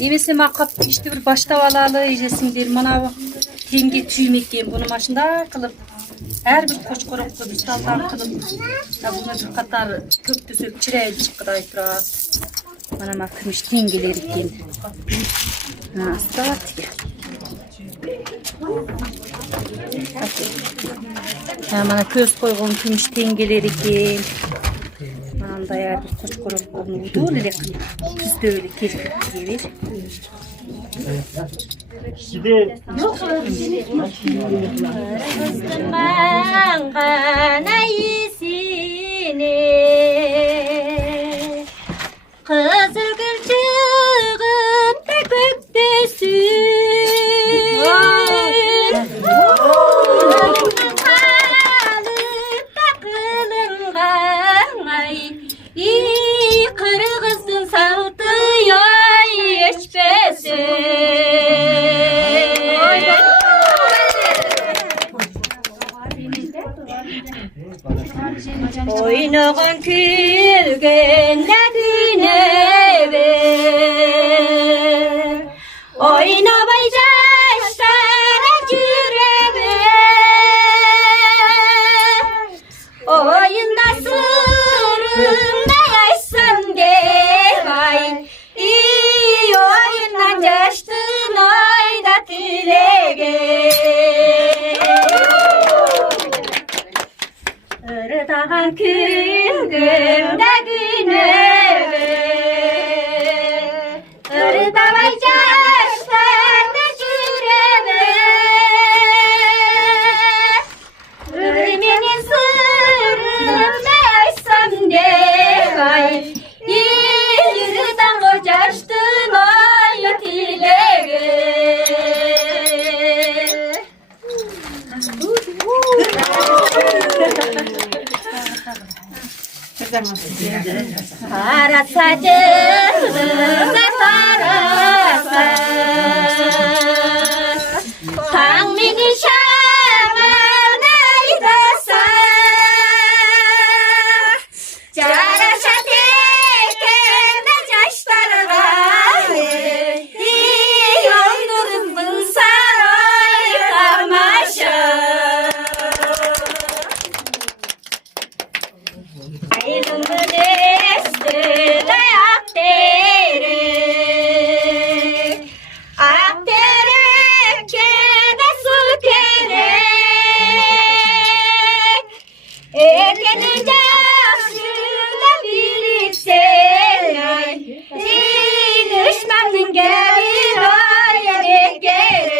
Немесе макап işte bir başta alalı ijesindir. Mana tenge tüymekken bunu maşında kılıp her bir koçkorokta bir saltan kılıp buna bir katar köp düsüp çireydi çıkıday tura. Mana makmış tengeler eкен. Astat ya. Mana köz koygun kümüş tengeler eкен. Mananda ya bir koçkorok onu uydul ile kılıp bizde öyle kerkip gelir. Kızdım bana iyisini Kızıl gül çıkıp da göktesin Kalıp da kılıngan İyi kırgızın saltı yoy içmesin Oynagan külgende güne ver Oynabay yaşlara cürebe Oyunda sırrında yaşsam devay İyi oyundan yaştın oyda tilege Irdagan külgümde güneve Irdabay yaşlarda jürebe Menin sırrımda açsam devay Yürüden kocaştın oyu tilege Parasa cırgıza parasa Hangmini şamana idasa Carasa tekende caşlarına Yondurun saray karmaşa Ayrımın üstüne akterek kene su kerek Ekenince aşkına birlikse düşmanın gelir oya gerek